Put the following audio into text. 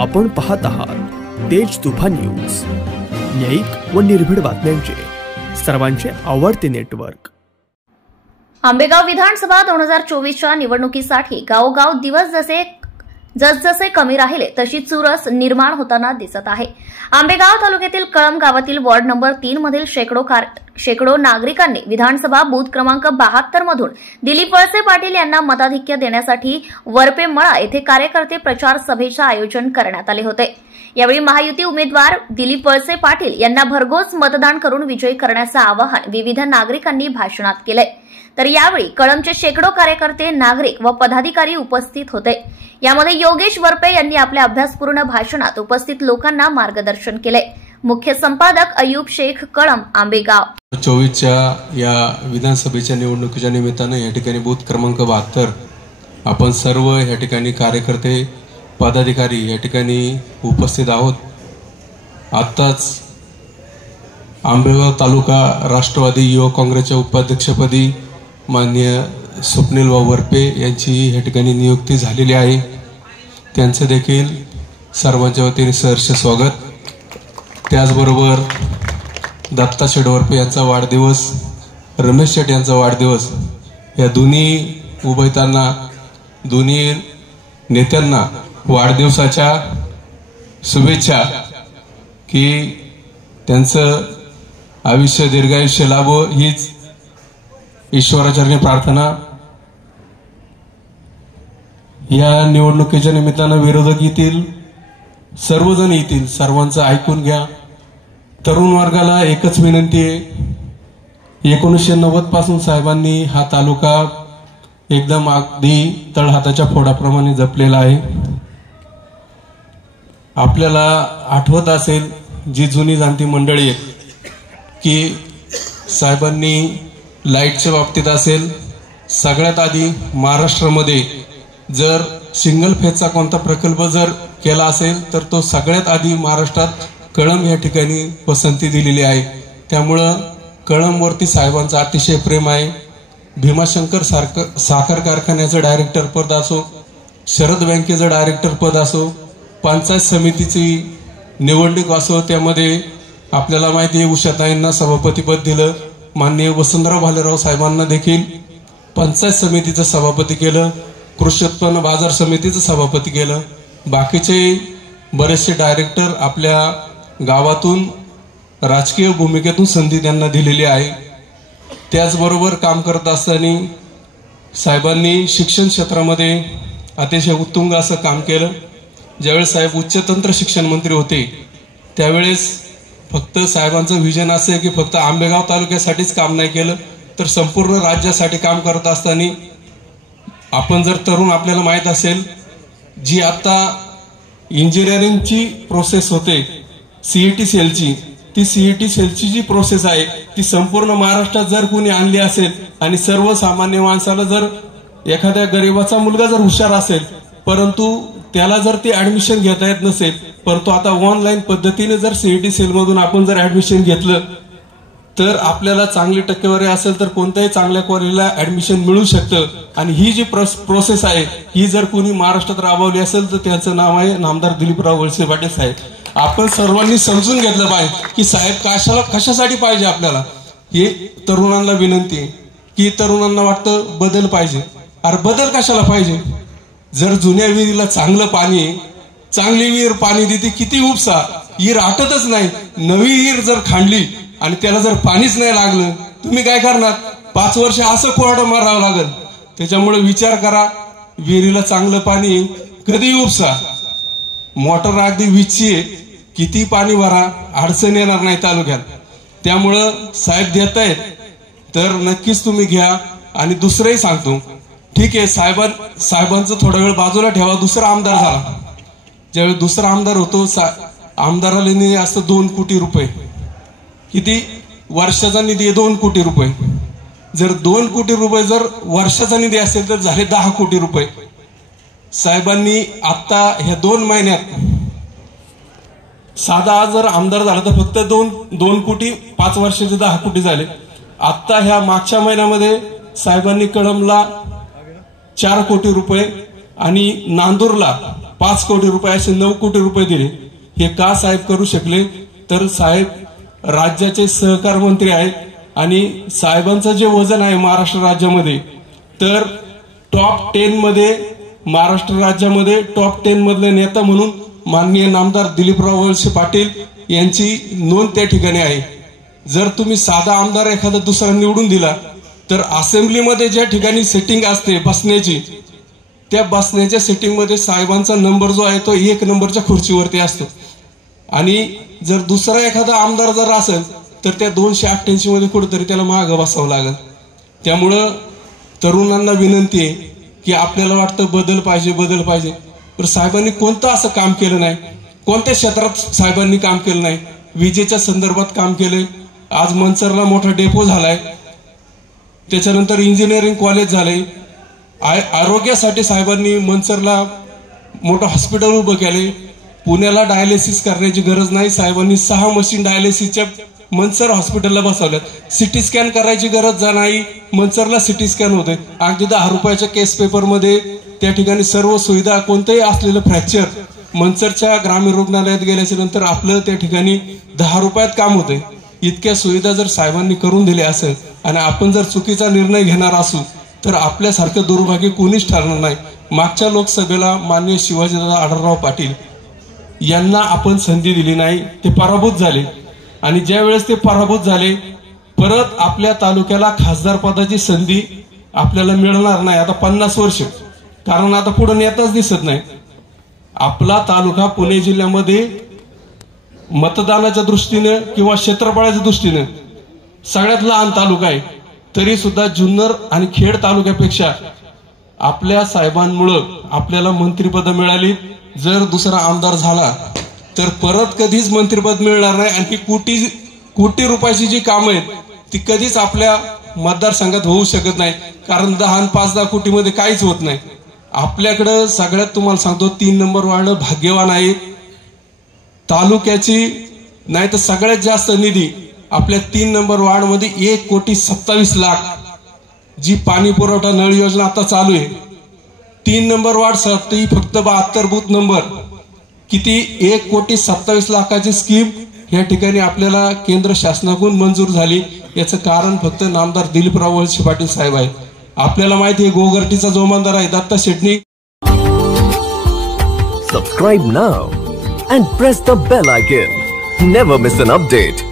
आपण पाहत आहात तेज तुफान न्यूज, न्यायिक व निर्भीड बातम्यांचे सर्वांचे आवडते नेटवर्क। आंबेगाव विधानसभा 2024च्या निवडणुकीसाठी गावोगाव दिवस जसजसे कमी राहिले तशी चुरस निर्माण होताना दिसत आहे। आंबेगाव तालुक्यातील कळंब गावातील वॉर्ड नंबर 3 मधील शेकडो नागरिकांनी विधानसभा बूथ क्रमांक 72 मधून दिलीप वळसे पाटील यांना मताधिक्य देण्यासाठी वरपे मळा येथे कार्यकर्ते प्रचार सभेचे आयोजन करण्यात आले होते। यावेळी महायुती उमेदवार दिलीप वळसे पाटील यांना भरघोस मतदान करून विजयी करण्याचे आवाहन विविध नागरिकांनी भाषणात केले। तर यावेळी कळंबचे शेकडो कार्यकर्ते, नागरिक व पदाधिकारी उपस्थित होते। यामध्ये योगेश वरपे यांनी आपल्या अभ्यासपूर्ण भाषणात उपस्थित लोकांना मार्गदर्शन केले। मुख्य संपादक अयूब शेख, कळंब, आंबेगाव। 24च्या या विधानसभेच्या निवडणुकीच्या निमित्ताने या ठिकाणी बूथ क्रमांक 72 आपण सर्व या ठिकाणी कार्यकर्ते, पदाधिकारी या ठिकाणी उपस्थित आहोत। आत्ताच आंबेगाव तालुका राष्ट्रवादी युवक काँग्रेसच्या उपाध्यक्षपदी माननीय स्वप्नील वरपे यांची या ठिकाणी नियुक्ती झालेली आहे। त्यांचे देखील सर्वांच्या वतीने सहर्ष स्वागत। त्याचबरोबर दत्ता शेठ वरपे यांचा वाढदिवस, रमेश शेठ यांचा वाढदिवस, या दोन्ही उभयतांना, दोन्ही नेत्यांना वाढदिवसाच्या शुभेच्छा, की त्यांचं आयुष्य दीर्घायुष्य लाभो हीच ईश्वराचरणी प्रार्थना। या निवडणुकीच्या निमित्तानं विरोधक येतील, सर्वजण येतील, सर्वांचं ऐकून घ्या। तरुण वर्गाला एकच विनंती आहे, 1990 पासून साहेबांनी हा तालुका एकदम अगदी तळहाताच्या फोडाप्रमाणे जपलेला आहे। आपल्याला आठवत असेल, जी जुनी जाणती मंडळी आहे, की साहेबांनी लाईटच्या बाबतीत असेल, सगळ्यात आधी महाराष्ट्रामध्ये जर सिंगल फेजचा कोणता प्रकल्प जर केला असेल तर तो सगळ्यात आधी महाराष्ट्रात कळंब या ठिकाणी पसंती दिलेली आहे। त्यामुळं कळंबवरती साहेबांचं अतिशय प्रेम आहे। भीमाशंकर साखर कारखान्याचं डायरेक्टर पद असो, शरद बँकेचं डायरेक्टर पद असो, पंचायत समितीची निवडणूक असो, त्यामध्ये आपल्याला माहिती आहे उषाताईंना सभापतीपद दिलं, माननीय वसंतराव भालेराव साहेबांना देखील पंचायत समितीचं सभापती केलं, कृषी उत्पन्न बाजार समितीचं सभापती केलं। बाकीचे बरेचसे डायरेक्टर आपल्या गावातून राजकीय भूमिकेतून संधी त्यांना दिलेली आहे। त्याचबरोबर काम करत असताना साहेबांनी शिक्षण क्षेत्रामध्ये अतिशय उत्तुंग असं काम केलं। ज्यावेळेस साहेब उच्च तंत्र शिक्षण मंत्री होते त्यावेळेस फक्त साहेबांचं विजन असं आहे की फक्त आंबेगाव तालुक्यासाठीच काम नाही केलं, तर संपूर्ण राज्यासाठी काम करत असताना आपण जर तरुण, आपल्याला माहित असेल, जी आता इंजिनिअरिंगची प्रोसेस होते सीईटी सेलची, ती सीईटी सेलची जी प्रोसेस आहे ती संपूर्ण महाराष्ट्रात जर कोणी आणली असेल आणि सर्वसामान्य माणसाला जर एखाद्या गरीबाचा मुलगा जर हुशार असेल परंतु त्याला जर ते ऍडमिशन घेता येत नसेल, परंतु आता ऑनलाईन पद्धतीने जर सीईटी सेल मधून आपण जर ऍडमिशन घेतलं तर आपल्याला चांगली टक्केवारी असेल तर कोणत्याही चांगल्या कॉलेजला ऍडमिशन मिळू शकतं। आणि ही जी प्रोसेस आहे ही जर कोणी महाराष्ट्रात राबवली असेल तर त्याचं नाव आहे नामदार दिलीपराव वळसे पाटील साहेब। आपण सर्वांनी समजून घेतलं पाहिजे की साहेब कशासाठी पाहिजे आपल्याला। हे तरुणांना विनंती आहे की तरुणांना वाटतं बदल पाहिजे, अरे बदल कशाला पाहिजे? जर जुन्या विहिरीला चांगलं पाणी, चांगली विहीर पाणी देते, किती उपसा, विहीर आटतच नाही। नवी विहीर जर खांडली आणि त्याला जर पाणीच नाही लागलं, तुम्ही काय करणार? 5 वर्ष असं कोरडं मारावं लागल। त्याच्यामुळे विचार करा, विहिरीला चांगलं पाणी कधी उपसा, मोटर अगदी वीजची आहे, किती पाणी भरा, अडचण येणार नाही तालुक्यात। त्यामुळं साहेब देत आहेत तर नक्कीच तुम्ही घ्या। आणि दुसरंही सांगतो, ठीक आहे साहेबांचं थोडा वेळ बाजूला ठेवा, दुसरा आमदार झाला, ज्यावेळी दुसरा आमदार होतो आमदाराला निधी असतं 2 कोटी रुपये, किती वर्षाचा निधी आहे? 2 कोटी रुपये। जर 2 कोटी रुपये जर वर्षाचा निधी असेल तर झाले 10 कोटी रुपये। साहेबांनी आता ह्या 2 महिन्यात साधा जर आमदार झाला तर फक्त 2 कोटी, 5 वर्षाचे 10 कोटी झाले। आता ह्या मागच्या महिन्यामध्ये साहेबांनी कळंबला 4 कोटी रुपये आणि नांदूरला 5 कोटी रुपये असे 9 कोटी रुपये दिले. हे का साहेब करू शकले? तर साहेब राज्याचे सहकार मंत्री आहेत आणि साहेबांचं जे वजन आहे महाराष्ट्र राज्यामध्ये, तर टॉप 10 मध्ये महाराष्ट्र राज्यामध्ये टॉप 10 मधले नेता म्हणून माननीय नामदार दिलीपराव वळसे पाटील यांची नोंद त्या ठिकाणी आहे. जर तुम्ही साधा आमदार एखादा दुसरा निवडून दिला तर असेंब्लीमध्ये ज्या ठिकाणी सेटिंग असते बसण्याची, त्या बसण्याच्या सेटिंग मध्ये साहेबांचा नंबर जो आहे तो 1 नंबरच्या खुर्चीवरती असतो. आणि जर दुसरा एखादा आमदार जर असेल तर त्या 288 मध्ये कुठेतरी त्याला मागं बसावं लागेल. त्यामुळं तरुणांना विनंती आहे की आपल्याला वाटतं बदल पाहिजे, तर साहेबांनी कोणतं असं काम केलं नाही? कोणत्या क्षेत्रात साहेबांनी काम केलं नाही? विजेच्या संदर्भात काम केलंय. आज मंचरला मोठा डेपो झालाय, त्याच्यानंतर इंजिनिअरिंग कॉलेज झालंय. आरोग्यासाठी साहेबांनी मंचरला मोठं हॉस्पिटल उभं केलंय. पुण्याला डायलिसिस करण्याची गरज नाही, साहेबांनी 6 मशीन डायलिसिसच्या मंचर हॉस्पिटलला बसवल्यात. सिटी स्कॅन करायची गरज नाही, मंचरला सिटी स्कॅन होते. अगदी 10 रुपयाच्या केस पेपरमध्ये त्या ठिकाणी सर्व सुविधा, कोणतेही असलेलं फ्रॅक्चर मंचरच्या ग्रामीण रुग्णालयात गेल्याच्या नंतर आपलं त्या ठिकाणी 10 रुपयात काम होते. इतक्या सुविधा जर साहेबांनी करून दिल्या असेल आणि आपण जर चुकीचा निर्णय घेणार असू तर आपल्यासारखं दुर्भाग्य कोणीच ठरणार नाही. मागच्या लोकसभेला माननीय शिवाजीदादा आढळराव पाटील यांना आपण संधी दिली नाही, ते पराभूत झाले. आणि ज्या वेळेस ते पराभूत झाले, परत आपल्या तालुक्याला खासदार पदाची संधी आपल्याला मिळणार नाही आता 50 वर्ष, कारण आता पुढे नेताच दिसत नाही. आपला तालुका पुणे जिल्ह्यामध्ये मतदानाच्या दृष्टीने किंवा क्षेत्रफळाच्या दृष्टीने सगळ्यात लहान तालुका आहे, तरी सुद्धा जुन्नर आणि खेड तालुक्यापेक्षा आपल्या साहेबांमुळे आपल्याला मंत्रिपद मिळाली. जर दुसरा आमदार झाला तर परत कधीच मंत्रिपद मिळणार नाही. आणि कोटी रुपयाची जी कामं आहेत ती कधीच आपल्या मतदारसंघात होऊ शकत नाही, कारण 10 आणि 5-10 कोटीमध्ये काहीच होत नाही. आपल्याकडं सगळ्यात तुम्हाला सांगतो 3 नंबर वार्ड भाग्यवान आहे. तालुक्याची नाही तर सगळ्यात जास्त निधी आपल्या 3 नंबर वार्ड मध्ये 1,27,00,000 जी पाणी पुरवठा नळ योजना आता चालू आहे. 3 नंबर वार्ड साठी फक्त 72 बूथ नंबर, किती 1,27,00,000ची स्कीम या ठिकाणी आपल्याला केंद्र शासनाकडून मंजूर झाली. याचं कारण फक्त नामदार दिलीपराव वळसे पाटील साहेब आहे. आपल्याला माहिती आहे गोगर्टीचा जोमानदार आहे Datta शेटणी. Subscribe now and press the bell icon. Never miss an update.